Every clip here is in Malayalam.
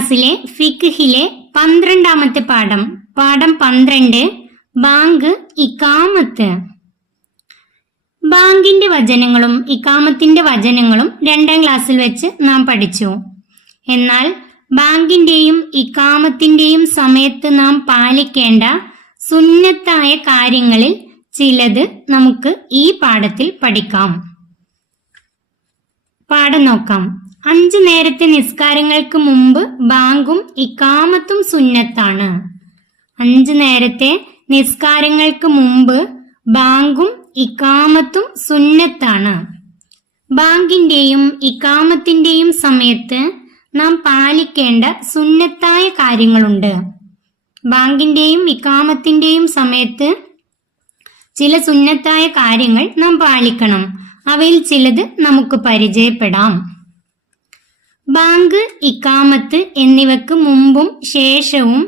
ക്ലാസ്സിലെ ഫിഖ്ഹിലെ 12ാമത്തെ പാഠം 12 ബാങ്ക് ഇഖാമത്ത്. ബാങ്കിന്റെ വചനങ്ങളും ഇഖാമത്തിന്റെ വചനങ്ങളും 2ാം ക്ലാസ്സിൽ വെച്ച് നാം പഠിച്ചു. എന്നാൽ ബാങ്കിന്റെയും ഇഖാമത്തിന്റെയും സമയത്ത് നാം പാലിക്കേണ്ട സുന്നത്തായ കാര്യങ്ങളിൽ ചിലത് നമുക്ക് ഈ പാഠത്തിൽ പഠിക്കാം. പാഠം നോക്കാം. 5 നേരത്തെ നിസ്കാരങ്ങൾക്ക് മുമ്പ് ബാങ്കും ഇഖാമത്തും സുന്നത്താണ്. 5 നേരത്തെ നിസ്കാരങ്ങൾക്ക് മുമ്പ് ബാങ്കും ഇഖാമത്തും സുന്നത്താണ്. ബാങ്കിന്റെയും ഇഖാമത്തിന്റെയും സമയത്ത് നാം പാലിക്കേണ്ട സുന്നത്തായ കാര്യങ്ങളുണ്ട്. ബാങ്കിന്റെയും ഇഖാമത്തിന്റെയും സമയത്ത് ചില സുന്നത്തായ കാര്യങ്ങൾ നാം പാലിക്കണം. അവയിൽ ചിലത് നമുക്ക് പരിചയപ്പെടാം. ബാങ്ക്, ഇഖാമത്ത് എന്നിവക്ക് മുമ്പും ശേഷവും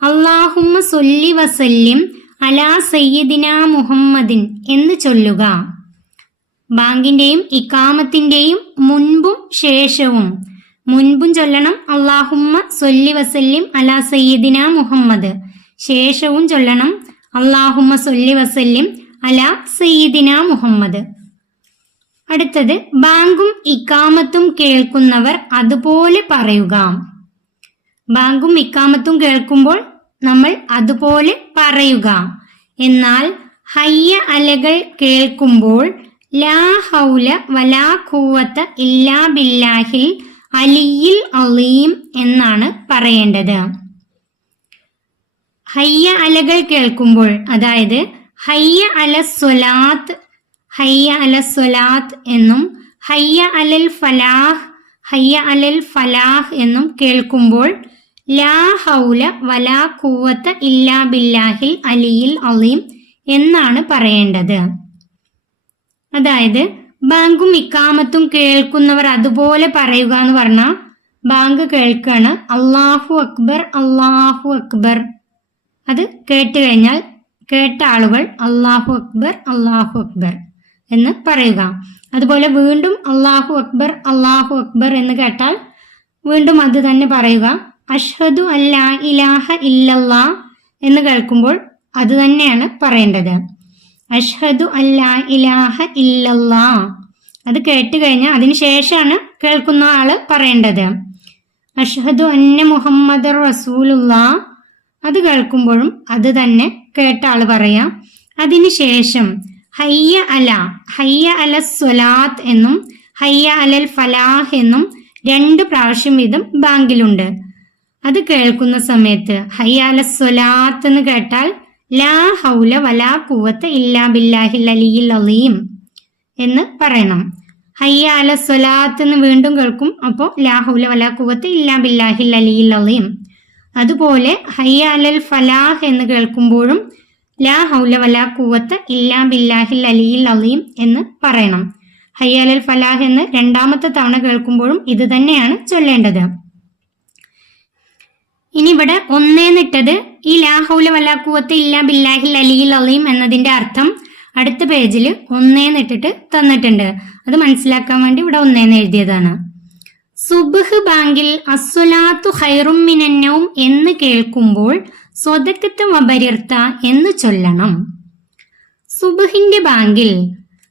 അല്ലാഹുമ്മ സ്വല്ലി വസല്ലിം അലാ സയ്യിദിനാ മുഹമ്മദിൻ എന്ന് ചൊല്ലുക. ബാങ്കിന്റെയും ഇഖാമത്തിന്റെയും മുൻപും ശേഷവും, മുൻപും ചൊല്ലണം അല്ലാഹുമ്മ സ്വല്ലി വസല്ലിം അലാ സയ്യിദിനാ മുഹമ്മദ്, ശേഷവും ചൊല്ലണം അല്ലാഹുമ്മ സ്വല്ലി വസല്ലിം അലാ സയ്യിദിനാ മുഹമ്മദ്. അടുത്തത്, ബാങ്കും ഇഖാമത്തും കേൾക്കുന്നവർ അതുപോലെ പറയുക. ബാങ്കും ഇഖാമത്തും കേൾക്കുമ്പോൾ നമ്മൾ അതുപോലെ പറയുക. എന്നാൽ ഹയ്യ അലകൾ കേൾക്കുമ്പോൾ ലാ ഹൗല വലാ ഖുവത ഇല്ലാ ബില്ലാഹിൽ അലിയിൽ അലീം എന്നാണ് പറയേണ്ടത്. ഹയ്യ അലകൾ കേൾക്കുമ്പോൾ, അതായത് ഹയ്യ അല സ്വലാത്ത്, ഹയ്യ അല സ്വലാത്ത് എന്നും ഹയ്യ അലൽ ഫലാഹ്, ഹയ്യ അലൽ ഫലാഹ് എന്നും കേൾക്കുമ്പോൾ ലാ ഹൗല വലാ ഖുവത ഇല്ലാ ബില്ലാഹിൽ അലിയിൽ അലീം എന്നാണ് പറയേണ്ടത്. അതായത് ബാങ്കും ഇഖാമത്തും കേൾക്കുന്നവർ അതുപോലെ പറയുക എന്ന് പറഞ്ഞാൽ, ബാങ്ക് കേൾക്കാണ്, അല്ലാഹു അക്ബർ അല്ലാഹു അക്ബർ. അത് കേട്ട് കഴിഞ്ഞാൽ കേട്ട ആളുകൾ അല്ലാഹു അക്ബർ അല്ലാഹു അക്ബർ എന്ന് പറയുക. അതുപോലെ വീണ്ടും അല്ലാഹു അക്ബർ അല്ലാഹു അക്ബർ എന്ന് കേട്ടാൽ വീണ്ടും അത് തന്നെ പറയുക. അഷ്ഹദു അല്ലാ ഇലാഹ ഇല്ലല്ലാ എന്ന് കേൾക്കുമ്പോൾ അത് തന്നെയാണ് പറയേണ്ടത്. അഷ്ഹദു അല്ലാ ഇലാഹ ഇല്ലല്ലാ അത് കേട്ട് കഴിഞ്ഞാൽ അതിന് ശേഷമാണ് കേൾക്കുന്ന ആള് പറയേണ്ടത്. അഷ്ഹദു അന്ന മുഹമ്മദർ റസൂലുള്ളാ അത് കേൾക്കുമ്പോഴും അത് തന്നെ കേട്ട ആള് പറയാം. അതിനുശേഷം ഹയ്യ അല സ്വലാത്ത് എന്നും ഹയ്യ അലൽ ഫലാഹ് എന്നും 2 പ്രാവശ്യം വീതം ബാങ്കിലുണ്ട്. അത് കേൾക്കുന്ന സമയത്ത് ഹയ്യ അല സ്വലാത്ത് എന്ന് കേട്ടാൽ ലാ ഹൗല വലാ ഖുവത ഇല്ലാ ബില്ലാഹിൽ അലിയിൽ അലീം എന്ന് പറയണം. ഹയ്യ അല സ്വലാത്ത് എന്ന് വീണ്ടും കേൾക്കും, അപ്പോൾ ലാ ഹൗല വലാ ഖുവത ഇല്ലാ ബില്ലാഹിൽ അലിയിൽ അലീം. അതുപോലെ ഹയ്യ അലൽ ഫലാഹ് എന്ന് കേൾക്കുമ്പോഴും ലാ ഹൗല വലാ ഖുവത ഇല്ലാ ബില്ലാഹിൽ അലിയിൽ അലീം എന്ന് പറയണം. ഹയ്യ അലൽ ഫലാഹ് എന്ന് 2ാമത്തെ തവണ കേൾക്കുമ്പോഴും ഇത് തന്നെയാണ് ചൊല്ലേണ്ടത്. ഇനി ഇവിടെ 1 ഇട്ടത് ഈ ലാ ഹൗല വലാ ഖുവത ഇല്ലാ ബില്ലാഹിൽ അലിയിൽ അലീം എന്നതിന്റെ അർത്ഥം അടുത്ത പേജിൽ 1 ഇട്ടിട്ട് തന്നിട്ടുണ്ട്. അത് മനസ്സിലാക്കാൻ വേണ്ടി ഇവിടെ 1 എഴുതിയതാണ്. സുബ്ഹ് ബാങ്കിൽ അസ്സലാത്തു ഖൈറും മിനന്നൗം എന്ന് കേൾക്കുമ്പോൾ സ്വദഖത്ത് വബരിർത്ത എന്ന് ചൊല്ലണം. സുബ്ഹിന്റെ ബാങ്കിൽ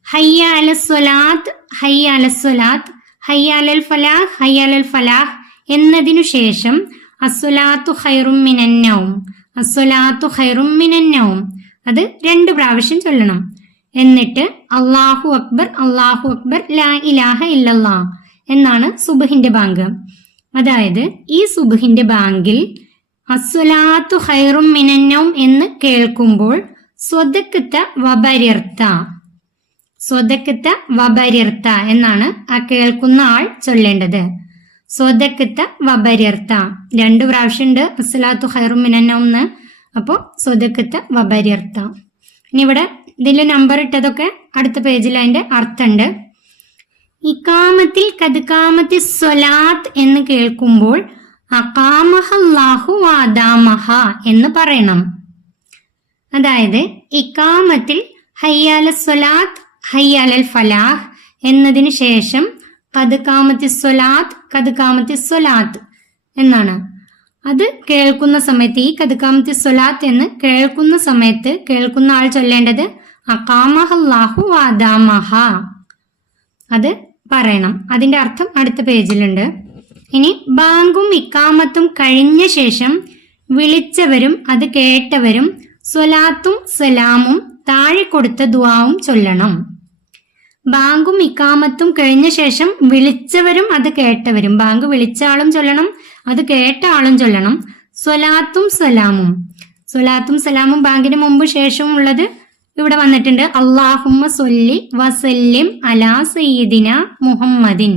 ഹയ്യ അല സ്വലാത്ത്, ഹയ്യ അല സ്വലാത്ത്, ഹയ്യ അലൽ ഫലാഹ്, ഹയ്യ അലൽ ഫലാഹ് എന്നതിനു ശേഷം അസ്സലാത്തു ഖൈറും മിനന്നൗം, അസ്സലാത്തു ഖൈറും മിനന്നൗം അത് 2 പ്രാവശ്യം ചൊല്ലണം. എന്നിട്ട് അല്ലാഹു അക്ബർ ലാ ഇലാഹ ഇല്ലല്ലാ എന്നാണ് സുബ്ഹിന്റെ ബാങ്ക്. അതായത് ഈ സുബ്ഹിന്റെ ബാങ്കിൽ അസ്സലാത്തു ഖൈറും മിനന്നൗം എന്ന് കേൾക്കുമ്പോൾ സ്വദഖത വബരിർത്ത എന്നാണ് ആ കേൾക്കുന്ന ആൾ ചൊല്ലേണ്ടത്. സ്വദഖത വബരിർത്ത 2 പ്രാവശ്യം ഉണ്ട് അസ്സലാത്തു ഖൈറും മിനന്നൗം എന്ന്. അപ്പോൾ സ്വദഖത വബരിർത്ത. ഇനി ഇവിടെ ഇതിൽ നമ്പർ ഇട്ടതൊക്കെ അടുത്ത പേജിൽ അതിന്റെ അർത്ഥമുണ്ട്. ഇഖാമത്തിൽ കദ്കാമത്തി സ്വലാത്ത് എന്ന് കേൾക്കുമ്പോൾ അഖാമഹല്ലാഹു വഅദാമഹ എന്ന് പറയണം. അതായത് ഇഖാമത്തിൽ ഹയ്യ അല സ്വലാത്ത്, ഹയ്യ അലൽ ഫലാഹ് എന്നതിന് ശേഷം കദ്കാമത്തി സ്വലാത്ത് എന്നാണ്. അത് കേൾക്കുന്ന സമയത്ത് ഈ കദ്കാമത്തി സ്വലാത്ത് എന്ന് കേൾക്കുന്ന സമയത്ത് കേൾക്കുന്ന ആൾ ചൊല്ലേണ്ടത് അഖാമഹല്ലാഹു വഅദാമഹ. അത് പറയണം. അതിന്റെ അർത്ഥം അടുത്ത പേജിലുണ്ട്. ഇനി ബാങ്കും ഇക്കാമത്തും കഴിഞ്ഞ ശേഷം വിളിച്ചവരും അത് കേട്ടവരും സ്വലാത്തും സലാമും താഴെ കൊടുത്ത ദുആവും ചൊല്ലണം. ബാങ്കും ഇക്കാമത്തും കഴിഞ്ഞ ശേഷം വിളിച്ചവരും അത് കേട്ടവരും, ബാങ്ക് വിളിച്ച ആളും ചൊല്ലണം, അത് കേട്ട ആളും ചൊല്ലണം. സ്വലാത്തും സലാമും ബാങ്കിന് മുമ്പ് ശേഷവും ഉള്ളത് ഇവിടെ വന്നിട്ടുണ്ട്. അല്ലാഹുമ്മ സ്വല്ലി വസല്ലിം അലാ സയ്യിദിന മുഹമ്മദിൻ.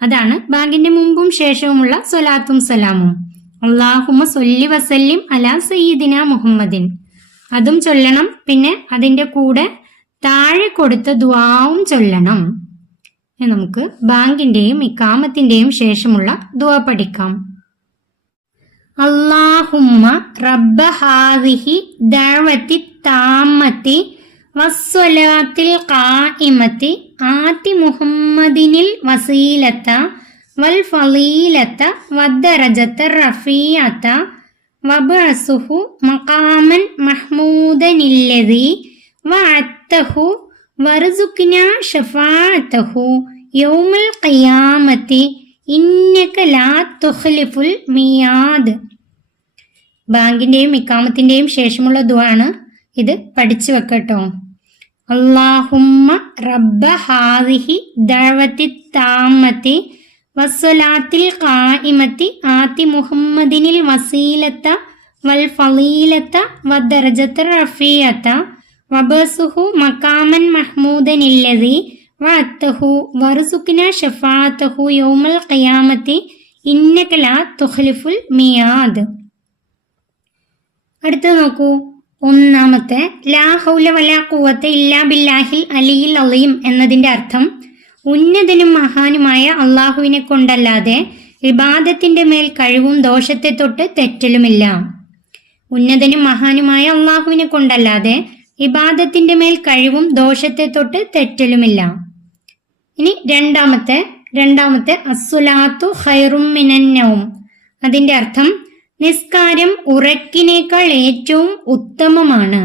അതാണ് ബാങ്കിന്റെ മുമ്പും ശേഷവുമുള്ള സ്വലാത്തും സലാമും. അല്ലാഹുമ്മ സ്വല്ലി വസല്ലിം അലാ സയ്യിദിന മുഹമ്മദിൻ അതും ചൊല്ലണം. പിന്നെ അതിന്റെ കൂടെ താഴെ കൊടുത്ത ദുആവും ചൊല്ലണം. നമുക്ക് ബാങ്കിന്റെയും ഇഖാമത്തിന്റെയും ശേഷമുള്ള ദുആ പഠിക്കാം. അല്ലാഹുമ്മ റബ്ബ ഹാദിഹി ദഅവത്തി താമ്മത്തി വസ്സലാത്തിൽ ഖായിമത്തി ആതി മുഹമ്മദിനിൽ വസീലത്ത വൽ ഫളീലത്ത വദ്ദറജത റഫീഅത വബഅസുഹു മഖാമൻ മഹ്മൂദനില്ലദി വഅത്തഹു വർസുഖ്നാ ശഫാഅതഹു യൗമൽ ഖിയാമത്തി ഇന്നക ലാ തുഖ്ലിഫുൽ മിയാദ്. ബാങ്കിന്റെയും ഇഖാമത്തിന്റെയും ശേഷമുള്ള ദുആ ആണ്. ഇത് പഠിച്ചു വെക്കട്ടോ. അല്ലാഹുമ്മ റബ്ബ ഹാദിഹി ദഅവത്തി താമ്മത്തി വസ്സലാത്തിൽ ഖായിമത്തി ആതി മുഹമ്മദിനിൽ വസീലത്ത വൽ ഫളീലത്ത വദ്ദറജത റഫീഅത വബസുഹു മഖാമൻ മഹ്മൂദനില്ലദി വഅത്തഹു വർസുഖ്നാ ശഫാഅതഹു യൗമൽ ഖിയാമത്തി ഇന്നക ലാ തുഖ്ലിഫുൽ മിയാദ്. അടുത്ത നോക്കൂ. ഒന്നാമത്തെ ലാ ഹൗല വലാ ഖുവത ഇല്ലാ ബില്ലാഹിൽ അലിയിൽ അലീം എന്നതിന്റെ അർത്ഥം ഉന്നതനും മഹാനുമായ അള്ളാഹുവിനെ കൊണ്ടല്ലാതെ ഇബാദത്തിന്റെ മേൽ കഴിവും ദോഷത്തെ തൊട്ട് തെറ്റലുമില്ല. ഉന്നതനും മഹാനുമായ അള്ളാഹുവിനെ കൊണ്ടല്ലാതെ ഇബാദത്തിന്റെ മേൽ കഴിവും ദോഷത്തെ തൊട്ട് തെറ്റലുമില്ല. ഇനി രണ്ടാമത്തെ അസ്സുലാത്തു ഖൈറും മിനൻ നൗം. അതിന്റെ അർത്ഥം നിസ്കാരം ഉറക്കിനേക്കാൾ ഏറ്റവും ഉത്തമമാണ്.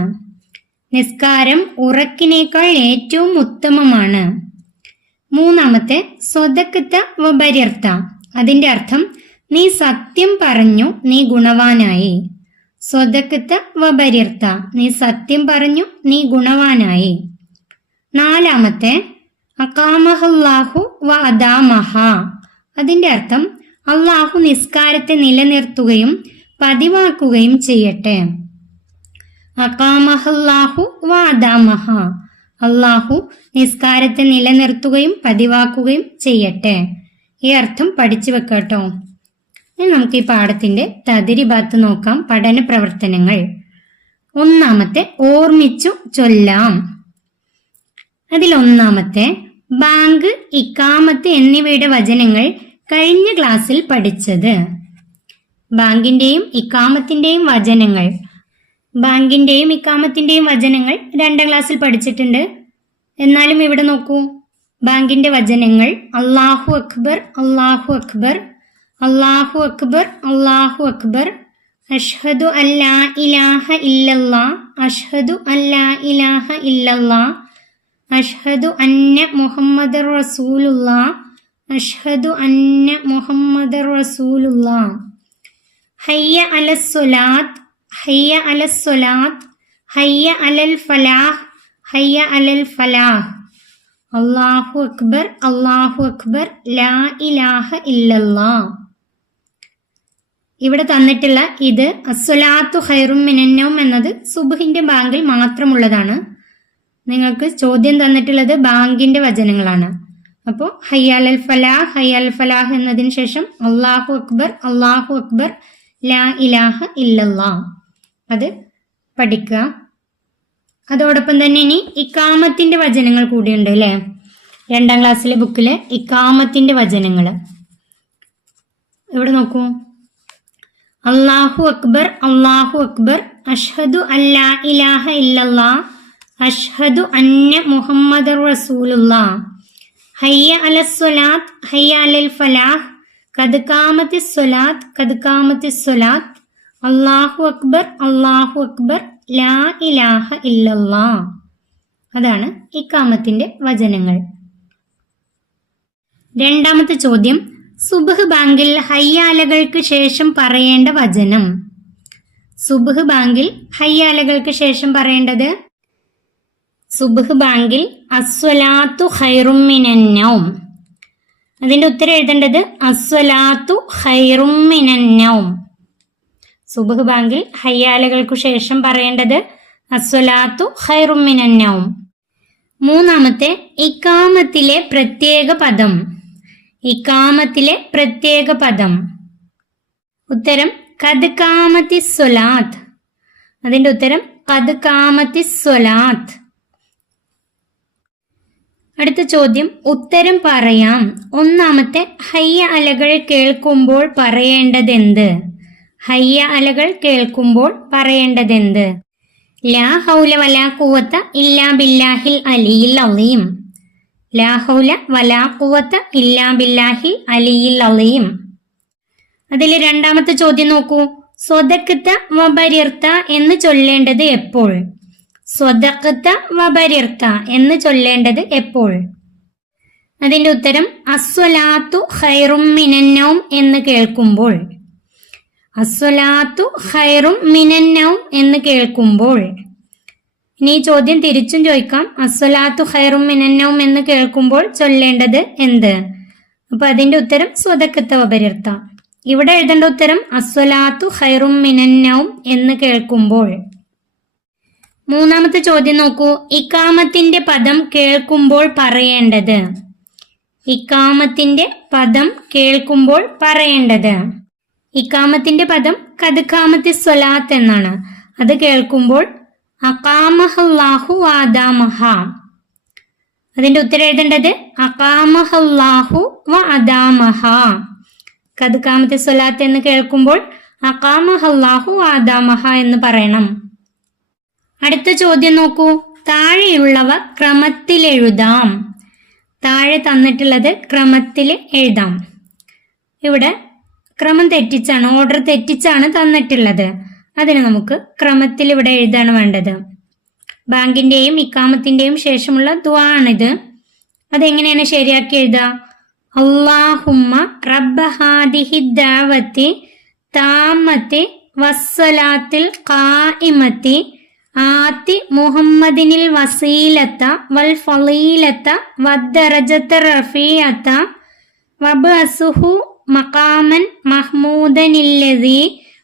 നിസ്കാരം ഉറക്കിനേക്കാൾ ഏറ്റവും ഉത്തമമാണ്. മൂന്നാമത്തെ സ്വദഖത വബരിർത. അതിന്റെ അർത്ഥം നീ സത്യം പറഞ്ഞു നീ ഗുണവാനായി. സ്വദഖത വബരിർത, നീ സത്യം പറഞ്ഞു നീ ഗുണവാനായി. നാലാമത്തെ അഖാമഹല്ലാഹു വഅദാമഹ. അതിന്റെ അർത്ഥം അള്ളാഹു നിസ്കാരത്തെ നിലനിർത്തുകയും പതിവാക്കുകയും ചെയ്യട്ടെ. അഖാമഹല്ലാഹു വഅദാമഹ, അള്ളാഹു നിസ്കാരത്തെ നിലനിർത്തുകയും പതിവാക്കുകയും ചെയ്യട്ടെ. ഈ അർത്ഥം പഠിച്ചു വെക്കട്ടോ. ഇനി നമുക്ക് ഈ പാഠത്തിന്റെ തദ്രിബാത്ത് നോക്കാം. പഠന പ്രവർത്തനങ്ങൾ. ഒന്നാമത്തെ ഓർമ്മിച്ചു ചൊല്ലാം. അതിലൊന്നാമത്തെ ബാങ്ക് ഇഖാമത്ത് എന്നിവയുടെ വചനങ്ങൾ കഴിഞ്ഞ ക്ലാസ്സിൽ പഠിച്ചത്. ബാങ്കിന്റെയും ഇഖാമത്തിന്റെയും വചനങ്ങൾ, ബാങ്കിന്റെയും ഇഖാമത്തിന്റെയും വചനങ്ങൾ 2ാം ക്ലാസ്സിൽ പഠിച്ചിട്ടുണ്ട്. എന്നാലും ഇവിടെ നോക്കൂ. ബാങ്കിന്റെ വചനങ്ങൾ അല്ലാഹു അക്ബർ അല്ലാഹു അക്ബർ അല്ലാഹു അക്ബർ അല്ലാഹു അക്ബർ അഷ്ഹദു അല്ലാ ഇലാഹ ഇല്ലല്ലാഹ് അഷ്ഹദു അല്ലാ ഇലാഹ ഇല്ലല്ലാഹ് അഷ്ഹദു അന്ന മുഹമ്മദർ റസൂലുള്ളാഹ് അഷ്ഹദു അന്ന മുഹമ്മദർ റസൂലുള്ളാഹ്. ഹയ്യ അലസ്സലാത്ത് ഹയ്യ അലസ്സലാത്ത് ഹയ്യ അലൽ ഫലാഹ് ഹയ്യ അലൽ ഫലാഹ്. അല്ലാഹു അക്ബർ അല്ലാഹു അക്ബർ ലാ ഇലാഹ ഇല്ലല്ലാഹ്. ഇവിടെ തന്നിട്ടുള്ള ഇത് അസ്സലാത്തു ഖൈറും മിനൻ നൗം എന്നത് സുബ്ഹിന്റെ ബാങ്കിൽ മാത്രമുള്ളതാണ്. നിങ്ങൾക്ക് ചോദ്യം തന്നിട്ടുള്ളത് ബാങ്കിന്റെ വചനങ്ങളാണ്. അപ്പോൾ ഹയ്യാൽ ഫലാഹ് എന്നതിന് ശേഷം അല്ലാഹു അക്ബർ ലാ ഇലാഹ ഇല്ലല്ലാഹ് അത് പഠിക്കുക. അതോടൊപ്പം തന്നെ ഇനി ഇഖാമത്തിന്റെ വചനങ്ങൾ കൂടിയുണ്ട് അല്ലേ. 2ാം ക്ലാസ്സിലെ ബുക്കിലെ ഇഖാമത്തിന്റെ വചനങ്ങൾ ഇവിടെ നോക്കൂ. അല്ലാഹു അക്ബർ അഷ്ഹദു അല്ലാ ഇലാഹ ഇല്ലല്ലാഹ് അഷ്ഹദു അന്ന മുഹമ്മദർ റസൂലുള്ളാഹ്. ഹയ്യ അലസ്സലാത്ത് ഹയ്യ അലൽ ഫലാഹ് ഖദ് ഖാമത്തിസ് സ്വലാത്ത്, ഖദ് ഖാമത്തിസ് സ്വലാത്ത്. അല്ലാഹു അക്ബർ, അല്ലാഹു അക്ബർ, ലാ ഇലാഹ ഇല്ലല്ലാഹ്. അതാണ് ഇഖാമത്തിന്റെ വചനങ്ങൾ. രണ്ടാമത്തെ ചോദ്യം, സുബ്ഹ് ബാങ്കിൽ ഹയ്യാലകൾക്ക് ശേഷം പറയേണ്ട വചനം. സുബ്ഹ് ബാങ്കിൽ ഹയ്യാലകൾക്ക് ശേഷം പറയേണ്ടത്, സുബ്ഹ് ബാങ്കിൽ അസ്വലാത്തു ഖൈറും മിനൻ നൗം. അതിന്റെ ഉത്തരം എഴുതേണ്ടത് അസ്വലാത്തു ഖൈറും മിനൻ നൗം. സുബ്ഹ് ബാങ്കിൽ ഹയ്യാലകൾക്കു ശേഷം പറയേണ്ടത് അസ്വലാത്തു ഖൈറും മിനൻ നൗം. മൂന്നാമത്തെ, ഇഖാമത്തിലെ പ്രത്യേക പദം. ഇഖാമത്തിലെ പ്രത്യേക പദം. ഉത്തരം ഖദ് ഖാമത്തിസ് സ്വലാത്ത്. അതിന്റെ ഉത്തരം ഖദ് ഖാമത്തിസ് സ്വലാത്ത്. അടുത്ത ചോദ്യം, ഉത്തരം പറയാം. ഒന്നാമത്തെ, ഹയ്യ അലകൾ കേൾക്കുമ്പോൾ പറയേണ്ടതെന്ത്? ഹയ്യ അലകൾ കേൾക്കുമ്പോൾ പറയേണ്ടതെന്ത്? ലാ ഹൗല വലാ ഖുവത ഇല്ലാ ബില്ലാഹിൽ അലിയിൽ അലീം. ലാ ഹൗല വലാ ഖുവത ഇല്ലാ ബില്ലാഹിൽ അലിയിൽ അലീം. അതിൽ രണ്ടാമത്തെ ചോദ്യം നോക്കൂ. സ്വദഖ്ത വബരിർത്ത എന്ന് ചൊല്ലേണ്ടത് എപ്പോൾ? സ്വദഖ്ത വബരിർത്ത എന്ന് ചൊല്ലേണ്ടത് എപ്പോൾ? അതിന്റെ ഉത്തരം അസ്വലാത്തു ഖൈറും മിനൻ നൗം എന്ന് കേൾക്കുമ്പോൾ. അസ്വലാത്തു ഖൈറും മിനൻ നൗം എന്ന് കേൾക്കുമ്പോൾ. ഇനി ഈ ചോദ്യം തിരിച്ചും ചോദിക്കാം. അസ്വലാത്തു ഖൈറും മിനൻ നൗം എന്ന് കേൾക്കുമ്പോൾ ചൊല്ലേണ്ടത് എന്ത്? അപ്പൊ അതിന്റെ ഉത്തരം സ്വദഖ്ത വബരിർത്ത. ഇവിടെ എഴുതേണ്ട ഉത്തരം അസ്വലാത്തു ഖൈറും മിനൻ നൗം എന്ന് കേൾക്കുമ്പോൾ. മൂന്നാമത്തെ ചോദ്യം നോക്കൂ. ഇഖാമത്തിന്റെ പദം കേൾക്കുമ്പോൾ പറയേണ്ടത്. ഇഖാമത്തിന്റെ പദം കേൾക്കുമ്പോൾ പറയേണ്ടത്. ഇഖാമത്തിന്റെ പദം ഖദ് ഖാമത്തിസ് സ്വലാത്ത് എന്നാണ്. അത് കേൾക്കുമ്പോൾ അഖാമഹല്ലാഹു വഅദാമഹ. അതിന്റെ ഉത്തരം എഴുതേണ്ടത് അഖാമഹല്ലാഹു വഅദാമഹ. ഖദ് ഖാമത്തിസ് സ്വലാത്ത് എന്ന് കേൾക്കുമ്പോൾ അഖാമഹല്ലാഹു വഅദാമഹ എന്ന് പറയണം. അടുത്ത ചോദ്യം നോക്കൂ. താഴെയുള്ളവ ക്രമത്തിൽ എഴുതാം. താഴെ തന്നിട്ടുള്ളത് ക്രമത്തിൽ എഴുതാം. ഇവിടെ ക്രമം തെറ്റിച്ചാണ്, ഓർഡർ തെറ്റിച്ചാണ് തന്നിട്ടുള്ളത്. അതിന് നമുക്ക് ക്രമത്തിൽ ഇവിടെ എഴുതാണ് വേണ്ടത്. ബാങ്കിന്റെയും ഇഖാമത്തിന്റെയും ശേഷമുള്ള ദുആ ആണിത്. അതെങ്ങനെയാണ് ശരിയാക്കി എഴുതുക? അല്ലാഹുമ്മ റബ്ബ ഹാദിഹി ദഅവത്തി താമത്തി വസ്സലാത്തിൽ ഖായിമത്തി ആതി മുഹമ്മദിനിൽ വസീലത്ത വൽ ഫളീലത്ത വദ്ദറജത റഫീഅത്ത വബഅസുഹു മഖാമൻ മഹ്മൂദനില്ലദി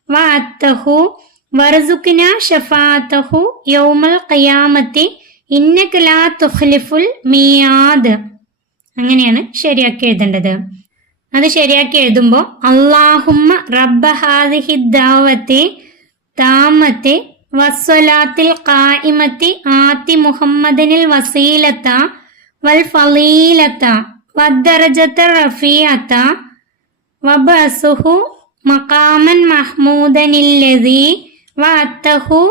വഅത്തഹു വർസുഖ്നാ ശഫാഅതഹു യൗമൽ ഖിയാമത്തി ഇന്നക ലാ തുഖ്ലിഫുൽ മിയാദ്. അങ്ങനെയാണ് ശരിയാക്കി എഴുതേണ്ടത്. അത് ശരിയാക്കി എഴുതുമ്പോൾ അല്ലാഹുമ്മ റബ്ബ ഹാദിഹി ദഅവത്തി താമത്തി വസ്സലാത്തിൽ ഖായിമത്തി ആതി മുഹമ്മദിനിൽ വസീലത്ത വൽ ഫളീലത്ത വദ്ദറജത റഫീഅത്ത വബഅസുഹു മഖാമൻ മഹ്മൂദനില്ലദി വഅത്തഹു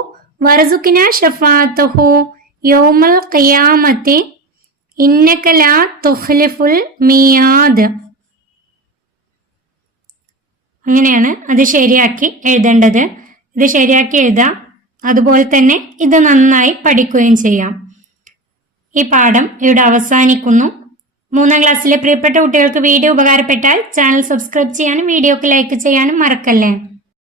വർസുഖ്നാ ശഫാഅതഹു യൗമൽ ഖിയാമത്തി ഇന്നക ലാ തുഖ്ലിഫുൽ മിയാദ്. അങ്ങനെയാണ് അത് ശരിയാക്കി എഴുതേണ്ടത്. ഇത് ശരിയാക്കി എഴുതാം. അതുപോലെ തന്നെ ഇത് നന്നായി പഠിക്കുകയും ചെയ്യാം. ഈ പാഠം ഇവിടെ അവസാനിക്കുന്നു. 3ാം ക്ലാസ്സിലെ പ്രിയപ്പെട്ട കുട്ടികൾക്ക് വീഡിയോ ഉപകാരപ്പെട്ടാൽ ചാനൽ സബ്സ്ക്രൈബ് ചെയ്യാനും വീഡിയോക്ക് ലൈക്ക് ചെയ്യാനും മറക്കല്ലേ.